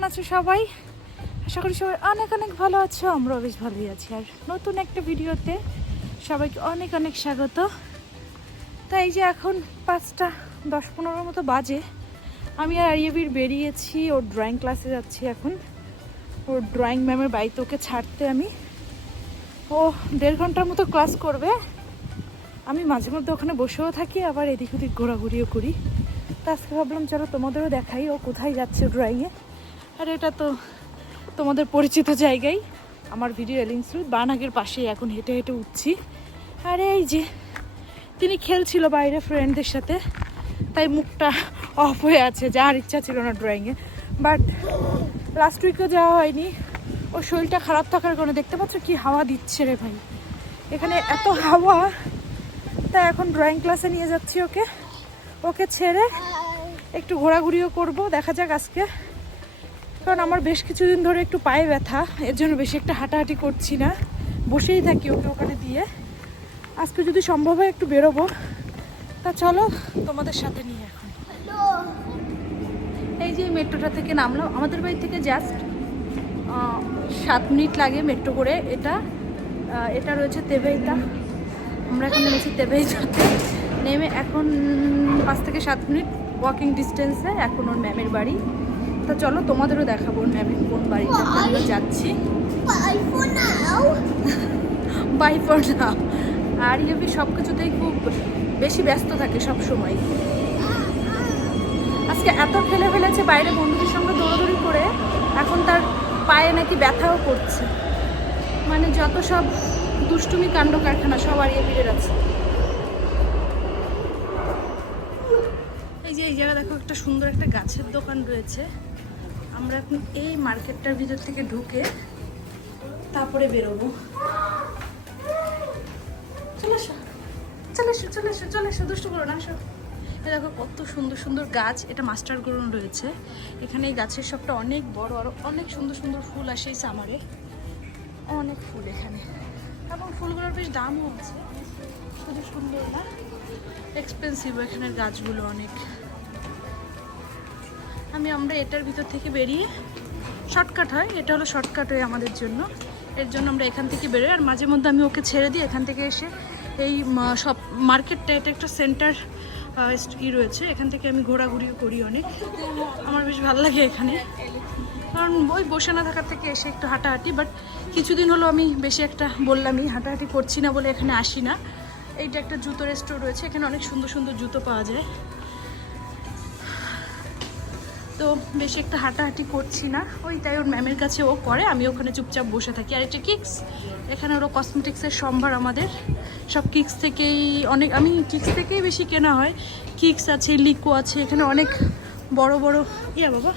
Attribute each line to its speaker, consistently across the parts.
Speaker 1: কেমন আছো সবাই? আশা করি সবাই অনেক অনেক ভালো আছো, আমরাও বেশ ভালোই আছি। আর নতুন একটা ভিডিওতে সবাইকে অনেক অনেক স্বাগত। তাই যে এখন পাঁচটা, দশ পনেরোর মতো বাজে। আমি আর আরিয়াবির বেরিয়েছি, ওর ড্রয়িং ক্লাসে যাচ্ছি এখন। ওর ড্রয়িং ম্যামের বাড়িতে ওকে ছাড়তে আমি। ও দেড় ঘণ্টার মতো ক্লাস করবে। আমি মাঝে মধ্যে ওখানে বসেও থাকি, আবার এদিক ওদিক ঘোরাঘুরিও করি। তা আজকে ভাবলাম, চলো তোমাদেরও দেখাই ও কোথায় যাচ্ছে ড্রয়িংয়ে আর এটা তো তোমাদের পরিচিত জায়গায়। আমার ভিডিও এলিংস রুট বানাগের পাশেই এখন হেঁটে হেঁটে উঠছি। আর এই যে, তিনি খেলছিল বাইরে ফ্রেন্ডদের সাথে, তাই মুখটা অফ হয়ে আছে, যার ইচ্ছা ছিল না ড্রয়িংয়ে বাট লাস্ট উইকেও যাওয়া হয়নি। ওর শরীরটা খারাপ থাকার কারণে দেখতে পাচ্ছ কি হাওয়া দিচ্ছে রে ভাই। এখানে এত হাওয়া, তাই এখন ড্রয়িং ক্লাসে নিয়ে যাচ্ছি ওকে। ওকে ছেড়ে একটু ঘোরাঘুরিও করব, দেখা যাক আজকে। কারণ আমার বেশ কিছুদিন ধরে একটু পায়ে ব্যথা, এর জন্য বেশি একটা হাঁটাহাঁটি করছি না। বসেই থাকি ওকে ওখানে দিয়ে। আজকে যদি সম্ভব হয় একটু বেরোবো। তা চলো, তোমাদের সাথে নিয়ে এখন। এই যে মেট্রোটা থেকে নামলাম, আমাদের বাড়ি থেকে জাস্ট সাত মিনিট লাগে মেট্রো করে। এটা এটা রয়েছে তেবেইতা আমরা এখন নেমেছি তেবেইতাতে নেমে এখন পাঁচ থেকে সাত মিনিট ওয়াকিং ডিস্টেন্সে এখন ওর ম্যামের বাড়ি। তো চলো তোমাদেরও দেখাবো ম্যামের কোন বাড়িতে আমরা যাচ্ছি. বাই ফর নাও আর ইয়েবি সব কিছুতেই খুব বেশি ব্যস্ত থাকে সব সময় আজকে এত ফেলে ফেলেছে বাইরে বন্ধুদের সঙ্গে দৌড়াদৌড়ি করে, এখন তার পায়ে নাকি ব্যথাও করছে। মানে যত সব দুষ্টুমি কাণ্ড কারখানা, সব আর ইয়ে আছে এই যে, এই জায়গা দেখো একটা সুন্দর একটা গাছের দোকান রয়েছে। আমরা এখন এই মার্কেটটার ভিতর থেকে ঢুকে তারপরে বেরোবো। চলে চলে এসো চলে এসো চলে এসো, দুষ্টু করো না আসো দেখো কত সুন্দর সুন্দর গাছ, এটা মাস্টার গ্রহণ রয়েছে। এখানে এই গাছের সবটা অনেক বড়, আরও অনেক সুন্দর সুন্দর ফুল আসে এই সামারে। অনেক ফুল এখানে। এবং ফুলগুলোর বেশ দামও আছে। শুধু সুন্দর না? এক্সপেন্সিভ এখানের গাছগুলো অনেক। আমি আমরা এটার ভিতর থেকে বেরিয়ে শর্টকাট হয়। এটা হলো শর্টকাট হয় আমাদের জন্য। এর জন্য আমরা এখান থেকে বেরোই। আর মাঝে মধ্যে আমি ওকে ছেড়ে দিই। এখান থেকে এসে এই সব মার্কেটটা এটা একটা সেন্টার ই রয়েছে। এখান থেকে আমি ঘোরাঘুরিও করি অনেক। আমার বেশ ভালো লাগে এখানে। কারণ ওই বসে না থাকার থেকে এসে একটু হাঁটাহাঁটি। বাট কিছুদিন হলো আমি বেশি একটা বললামই, হাঁটাহাঁটি করছি না বলে এখানে আসি না। এইটা একটা জুতোর স্টোর রয়েছে। এখানে অনেক সুন্দর সুন্দর জুতো পাওয়া যায়। তো বেশি একটা হাঁটাহাঁটি করছি না। ওই তাই ওর ম্যামের কাছে ও করে আমি ওখানে চুপচাপ বসে থাকি। আর এটা কিক্স এখানে ওরও কসমেটিক্সের সম্ভার আমাদের। সব কিক্স থেকেই অনেক আমি কিক্স থেকেই বেশি কেনা হয়। কিক্স আছে লিকো আছে এখানে অনেক বড় বড় ইয়া বাবা.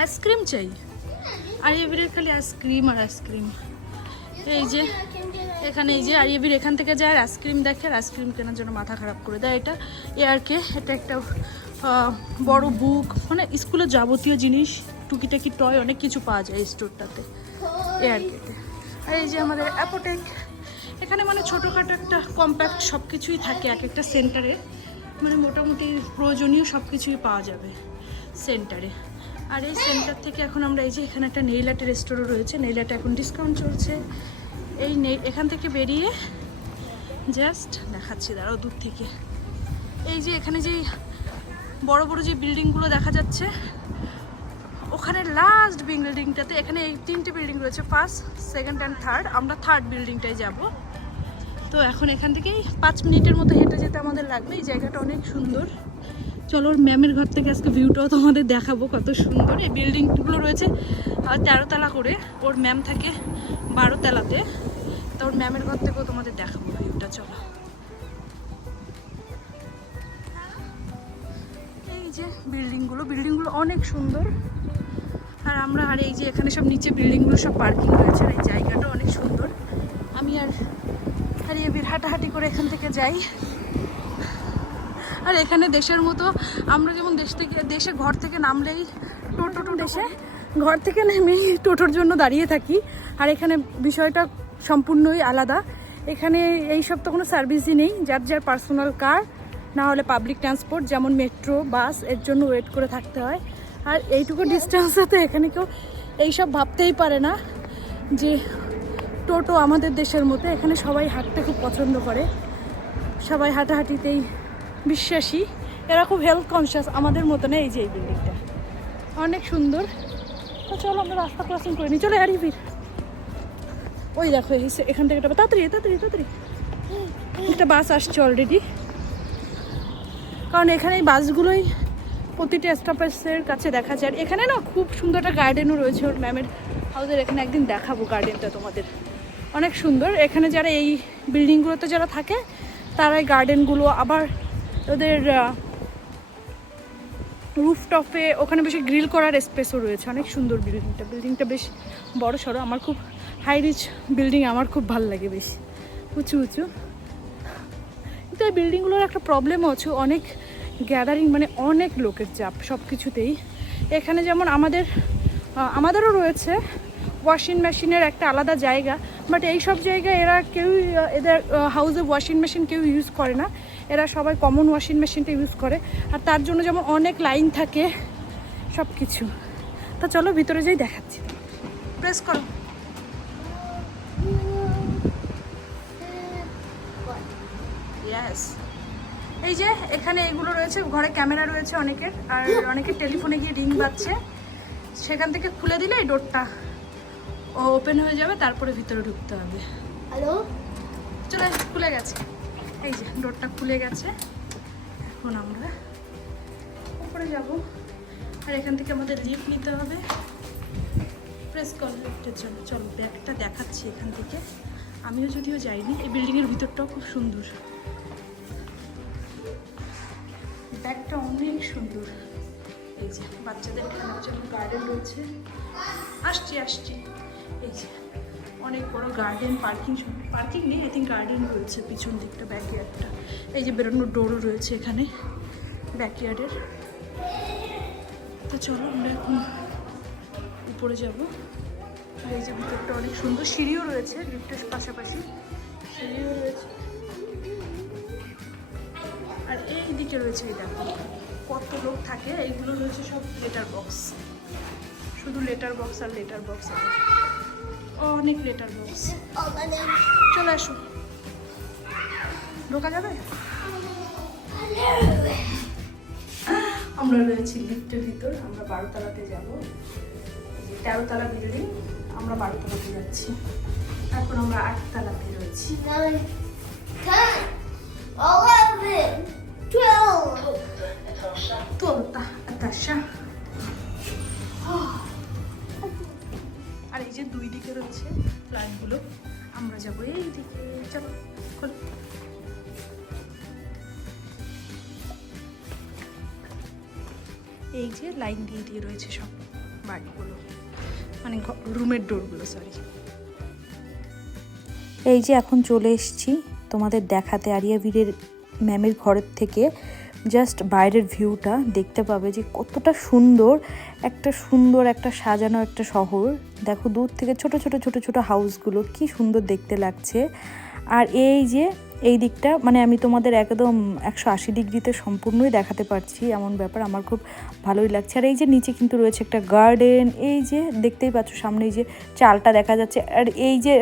Speaker 1: আইসক্রিম চাই? আর এবারে খালি আইসক্রিম আর আইসক্রিম এই যে এখানে এই যে আরিয়াবির এখান থেকে যায়, আর আইসক্রিম দেখে, আর আইসক্রিম কেনার জন্য মাথা খারাপ করে দেয় এটা। এয়ারকে এটা একটা বড় বুক মানে স্কুলের যাবতীয় জিনিস, টুকিটাকি টয়, অনেক কিছু পাওয়া যায় এই স্টোরটাতে। এয়ারকেতে আর এই যে আমাদের অ্যাপোটেক, এখানে মানে ছোটোখাটো একটা কম্প্যাক্ট সব কিছুই থাকে এক একটা সেন্টারে। মানে মোটামুটি প্রয়োজনীয় সব কিছুই পাওয়া যাবে সেন্টারে। আর এই সেন্টার থেকে এখন আমরা এই যে এখানে একটা নেইল আর্টের স্টোরও রয়েছে নেইল আর্টে এখন ডিসকাউন্ট চলছে। এই এখান থেকে বেরিয়ে জাস্ট দেখাচ্ছি, দাঁড়াও দূর থেকে। এই যে এখানে যে বড় বড় যে বিল্ডিংগুলো দেখা যাচ্ছে, ওখানে লাস্ট বিল্ডিংটাতে এখানে এই তিনটে বিল্ডিং রয়েছে ফার্স্ট সেকেন্ড অ্যান্ড থার্ড আমরা থার্ড বিল্ডিংটায় যাব। তো এখন এখান থেকেই পাঁচ মিনিটের মতো হেঁটে যেতে আমাদের লাগবে, এই জায়গাটা অনেক সুন্দর। চলো ম্যামের ঘর থেকে আজকে ভিউটাও তোমাদের দেখাবো, কত সুন্দর। এই বিল্ডিংগুলো রয়েছে তেরোতলা করে। ওর ম্যাম থাকে বারো তলাতে তো ওর ম্যামের ঘর থেকেও তোমাদের দেখাবো ভিউটা চলো। এই যে বিল্ডিংগুলো বিল্ডিংগুলো অনেক সুন্দর। আর আমরা আর এই যে এখানে সব নিচে বিল্ডিংগুলো সব পার্কিং রয়েছে আর এই জায়গাটা অনেক সুন্দর। আমি আর এই বীর হাঁটাহাঁটি করে এখান থেকে যাই। আর এখানে দেশের মতো আমরা যেমন দেশ থেকে দেশে ঘর থেকে নামলেই টোটো টোটো দেশে ঘর থেকে নেমেই টোটোর জন্য দাঁড়িয়ে থাকি। আর এখানে বিষয়টা সম্পূর্ণই আলাদা। এখানে এই সব তো কোনো সার্ভিসই নেই, যার যার পার্সোনাল কার, না হলে পাবলিক ট্রান্সপোর্ট, যেমন মেট্রো, বাস, এর জন্য ওয়েট করে থাকতে হয়। আর এইটুকু ডিস্টেন্সে তো এখানে কেউ এইসব ভাবতেই পারে না যে টোটো আমাদের দেশের মতো। এখানে সবাই হাঁটতে খুব পছন্দ করে। সবাই হাঁটাহাঁটিতেই বিশ্বাসী। এরা খুব হেলথ কনসিয়াস আমাদের মতো না এই যে এই বিল্ডিংটা অনেক সুন্দর। তো চলো আমরা রাস্তা ক্রসিং করে নিই। চলে হারি ফির ওই দেখো এখান থেকে তাড়াতাড়ি তাড়াতাড়ি তাড়াতাড়ি। একটা বাস আসছে অলরেডি কারণ এখানে এই বাসগুলোই প্রতিটা স্টপেজের কাছে দেখা যায়। এখানে না খুব সুন্দর একটা গার্ডেনও রয়েছে ওর ম্যামের হাউসের এখানে একদিন দেখাবো গার্ডেনটা তোমাদের। অনেক সুন্দর। এখানে যারা এই বিল্ডিংগুলোতে যারা থাকে, তারা এই গার্ডেনগুলো আবার ওদের রুফটপে ওখানে বেশি গ্রিল করার স্পেসও রয়েছে। অনেক সুন্দর বিল্ডিংটা বিল্ডিংটা বেশ বড় সড়ো আমার খুব হাই রিচ বিল্ডিং আমার খুব ভালো লাগে বেশ। উঁচু উঁচু। কিন্তু এই বিল্ডিংগুলোর একটা প্রবলেম আছে অনেক গ্যাদারিং মানে অনেক লোকের চাপ সব কিছুতেই এখানে যেমন আমাদের আমাদেরও রয়েছে ওয়াশিং মেশিনের একটা আলাদা জায়গা বাট এই সব জায়গায় এরা আহ, এদের হাউসে ওয়াশিং মেশিন কেউ ইউজ করে না। এরা সবাই কমন ওয়াশিং মেশিনটা ইউজ করে। আর তার জন্য যেমন অনেক লাইন থাকে সব কিছু তা চলো ভিতরে যাই দেখাচ্ছি। প্রেস করো। ইয়াস এই যে এখানে এগুলো রয়েছে ঘরে ক্যামেরা রয়েছে অনেকের আর অনেকের টেলিফোনে গিয়ে রিং বাজছে। সেখান থেকে খুলে দিলে এই ডোরটা ও ওপেন হয়ে যাবে তারপরে ভিতরে ঢুকতে হবে।
Speaker 2: হ্যালো?
Speaker 1: চলে খুলে গেছে। এই যে ডোরটা খুলে গেছে। এখন আমরা উপরে যাব। আর এখান থেকে আমাদের লিফট নিতে হবে। প্রেস কল লিফটের জন্য। চলো ব্যাগটা দেখাচ্ছি এখান থেকে। আমিও যদিও যাইনি এই বিল্ডিংয়ের ভিতরটাও খুব সুন্দর। অনেক সুন্দর। এই যে বাচ্চাদের খেলার জন্য গার্ডেন রয়েছে। আসছি আসছি। এই যে অনেক বড় গার্ডেন পার্কিং পার্কিং নেই আই থিঙ্ক গার্ডেন রয়েছে পিছন দিকটা ব্যাকইয়ার্ডটা এই যে বেরোনোর ডোরও রয়েছে এখানে ব্যাকইয়ার্ডের তো চলো আমরা এখন উপরে যাব। এই যে ভিতরটা অনেক সুন্দর, সিঁড়িও রয়েছে লিফটের পাশাপাশি। সিঁড়িও রয়েছে। আর এই দিকে রয়েছে এই দেখো। কত লোক থাকে, এইগুলো রয়েছে সব লেটার বক্স শুধু লেটার বক্স আর লেটার বক্স অনেক লেটার বক্স চলে আসো। ঢোকা যাবে? আমরা রয়েছি লিফটের ভিতর, আমরা বারোতলাতে যাব। তেরোতলা বিল্ডিং আমরা বারোতলাতে যাচ্ছি। এখন আমরা আটতলাতে রয়েছি।
Speaker 2: 10 11 12
Speaker 1: Толта, Аташа. আর এই যে দুই দিকে রয়েছে ফ্ল্যাটগুলো আমরা যাব এই দিকে চলো এই যে লাইন দিয়ে দিয়ে রয়েছে সব বাড়িগুলো মানে রুমের ডোরগুলো সরি
Speaker 3: এই যে এখন চলে এসছি তোমাদের দেখাতে আরিয়া বীরের ম্যামের ঘরের থেকে। জাস্ট বাইরের ভিউটা দেখতে পাবে যে কতটা সুন্দর, একটা সুন্দর, একটা সাজানো একটা শহর। দেখো দূর থেকে ছোট ছোট ছোট ছোট হাউসগুলো কি সুন্দর দেখতে লাগছে। আর এই যে এই দিকটা মানে আমি তোমাদের একদম একশো আশি ডিগ্রিতে সম্পূর্ণই দেখাতে পারছি। এমন ব্যাপার আমার খুব ভালোই লাগছে। আর এই যে নিচে কিন্তু রয়েছে একটা গার্ডেন এই যে দেখতেই পাচ্ছ সামনে এই যে চালটা দেখা যাচ্ছে। আর এই যে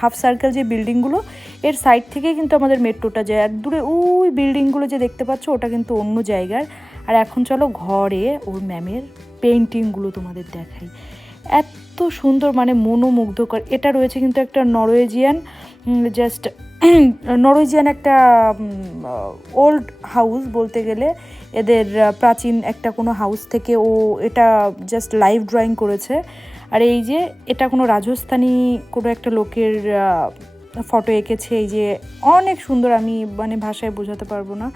Speaker 3: হাফ সার্কেল যে বিল্ডিংগুলো এর সাইড থেকে কিন্তু আমাদের মেট্রোটা যায়। আর দূরে ওই বিল্ডিংগুলো যে দেখতে পাচ্ছ, ওটা কিন্তু অন্য জায়গার। আর এখন চলো ঘরে ওর ম্যামের পেন্টিংগুলো তোমাদের দেখাই। এত সুন্দর মানে মনোমুগ্ধকর। এটা রয়েছে কিন্তু একটা নরওয়েজিয়ান জাস্ট নরওয়েজিয়ান একটা ওল্ড হাউস বলতে গেলে, এদের প্রাচীন একটা কোনো হাউস থেকে ও এটা জাস্ট লাইভ ড্রয়িং করেছে। আর এই যে এটা কোনো রাজস্থানি কোনো একটা লোকের ফটো এঁকেছে। এই যে অনেক সুন্দর, আমি মানে ভাষায় বোঝাতে পারব না।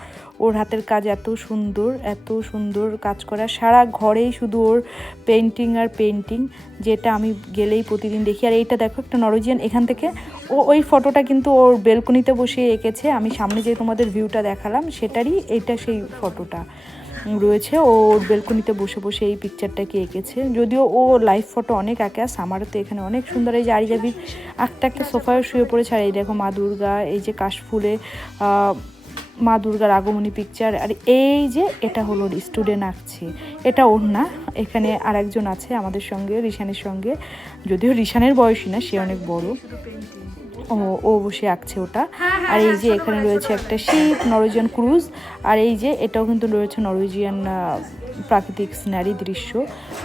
Speaker 3: ওর হাতের কাজ এত সুন্দর এত সুন্দর কাজ করা। সারা ঘরেই শুধু ওর পেন্টিং আর পেন্টিং যেটা আমি গেলেই প্রতিদিন দেখি। আর এইটা দেখো, একটা নরজিয়ান, এখান থেকে ও, ওই ফটোটা কিন্তু ওর বেলকনিতে বসে এঁকেছে। আমি সামনে যে তোমাদের ভিউটা দেখালাম, সেটারই এইটা সেই ফটোটা রয়েছে। ও ওর বেলকনিতে বসে বসে এই পিকচারটাকে এঁকেছে। যদিও ও লাইভ ফটো অনেক আঁকে, আর আমারও তো এখানে অনেক সুন্দর। এই যে আরিজাবির একটা একটা সোফায় শুয়ে পড়েছে। আর এই দেখো মা দুর্গা, এই যে কাশফুলে মা দুর্গার আগমনী পিকচার আর এই যে এটা হলো স্টুডেন্ট আঁকছে। এটা ওর না এখানে আর একজন আছে আমাদের সঙ্গে রিশানের সঙ্গে। যদিও রিশানের বয়সী না সে অনেক বড়। ও ও বসে আঁকছে ওটা। আর এই যে এখানে রয়েছে একটা শিপ নরওয়েজিয়ান ক্রুজ। আর এই যে এটাও কিন্তু রয়েছে নরওয়েজিয়ান প্রাকৃতিক সিনারি দৃশ্য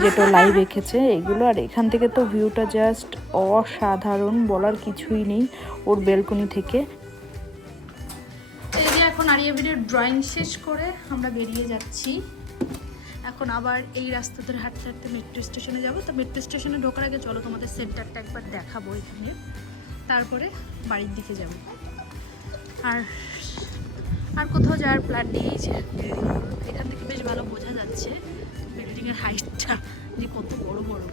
Speaker 3: যেটা লাইভ এঁকেছে এগুলো। আর এখান থেকে তো ভিউটা জাস্ট অসাধারণ বলার কিছুই নেই। ওর বেলকনি থেকে
Speaker 1: এই যে এখন ড্রয়িং শেষ করে আমরা বেরিয়ে যাচ্ছি। এখন আবার এই রাস্তা ধরে হাঁটতে হাঁটতে মেট্রো স্টেশনে যাব। তো মেট্রো স্টেশনে ঢোকার আগে চলো তোমাদের সেন্টারটা একবার দেখাবো এখানে। তারপরে বাড়ির দিকে যাব। আর আর কোথাও যাওয়ার প্ল্যান নেই এখান থেকে বেশ ভালো বোঝা যাচ্ছে বিল্ডিংয়ের হাইটটা যে কত বড় বড়।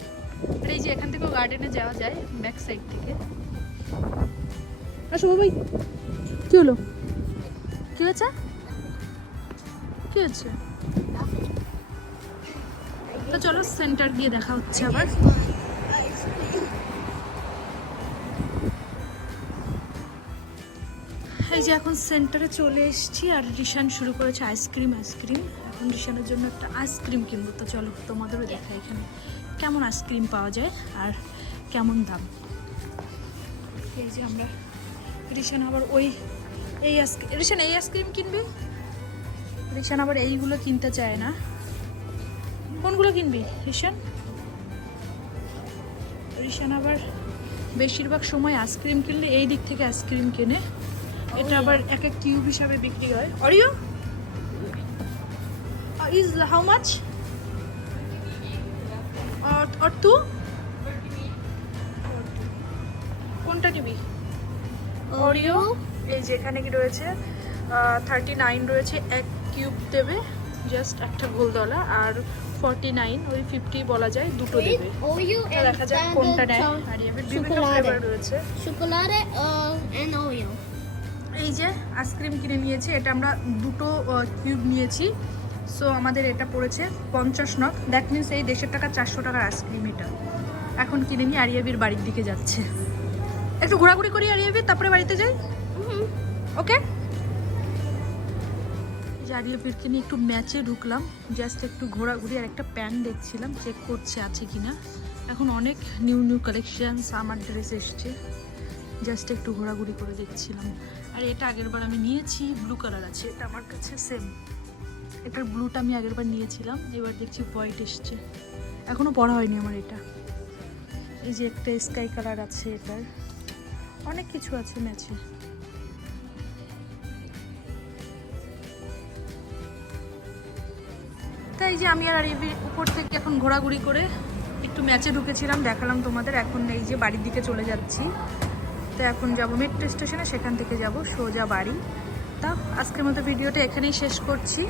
Speaker 1: আর এই যে এখান থেকেও গার্ডেনে যাওয়া যায় ব্যাক সাইড থেকে। আসো ভাই হলো? কি হয়েছে? কি হচ্ছে তো চলো সেন্টার গিয়ে দেখা হচ্ছে আবার। এই যে এখন সেন্টারে চলে এসেছি আর রিশান শুরু করেছে আইসক্রিম আইসক্রিম এখন রিশানের জন্য একটা আইসক্রিম কিনবো। তো চলো তোমাদেরও দেখা এখানে কেমন আইসক্রিম পাওয়া যায় আর কেমন দাম। এই যে আমরা রিশান আবার ওই এই রিশান, এই আইসক্রিম কিনবি? রিশান আবার এইগুলো কিনতে চায় না। কোনগুলো কিনবি, রিশান? রিশান আবার বেশিরভাগ সময় আইসক্রিম কিনলে এই দিক থেকে আইসক্রিম কেনে। এটা আবার এক এক কিউব হিসাবে বিক্রি হয়। Oreo is how much or two কোনটা নিবি অরিও এই যে এখানে কি রয়েছে থার্টি নাইন রয়েছে এক কিউব দেবে জাস্ট একটা গোলদলা আর ফর্টি নাইন ওই ফিফটি বলা যায় দুটো দেবে। দেখা যাক কোনটা নেয়। আর বিভিন্ন ফ্লেভার রয়েছে. এই যে আইসক্রিম কিনে নিয়েছি এটা আমরা দুটো কিউব নিয়েছি। সো আমাদের এটা পড়েছে পঞ্চাশ নক দ্যাট মিনস এই দেশের টাকা চারশো টাকার আইসক্রিম এটা। এখন কিনে নিয়ে আরিয়াবির বাড়ির দিকে যাচ্ছে। একটু ঘোরাঘুরি করি আরিয়াবির তারপরে বাড়িতে যাই? ওকে আরিয়াবিরকে নিয়ে একটু ম্যাচে ঢুকলাম। জাস্ট একটু ঘোরাঘুরি আর একটা প্যান্ট দেখছিলাম চেক করছে আছে কিনা। এখন অনেক নিউ নিউ কালেকশনস আমার ড্রেস এসছে। জাস্ট একটু ঘোরাঘুরি করে দেখছিলাম। আর এটা আগেরবার আমি নিয়েছি ব্লু কালার আছে। এটা আমার কাছে সেম এটার ব্লুটা আমি আগেরবার নিয়েছিলাম, এবার দেখছি হোয়াইট এসছে। এখনও পড়া হয়নি আমার এটা। এই যে একটা স্কাই কালার আছে এটার। অনেক কিছু আছে ম্যাচে তাই যে আমি আর আরিবির উপর থেকে এখন ঘোরাঘুরি করে একটু ম্যাচে ঢুকেছিলাম, দেখালাম তোমাদের। এখন এই যে বাড়ির দিকে চলে যাচ্ছি। তো এখন যাব মেট্রো স্টেশনে সেখান থেকে যাব সোজা বাড়ি। তা আজকের মতো ভিডিওটা এখানেই শেষ করছি।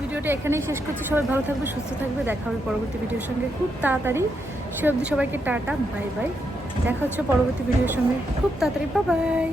Speaker 1: ভিডিওটা এখানেই শেষ করছি। সবাই ভালো থাকবে, সুস্থ থাকবে। দেখা হবে পরবর্তী ভিডিওর সঙ্গে খুব তাড়াতাড়ি। সে অবধি সবাইকে টাটা বাই বাই দেখা হচ্ছে পরবর্তী ভিডিওর সঙ্গে। খুব তাড়াতাড়ি বাই বাই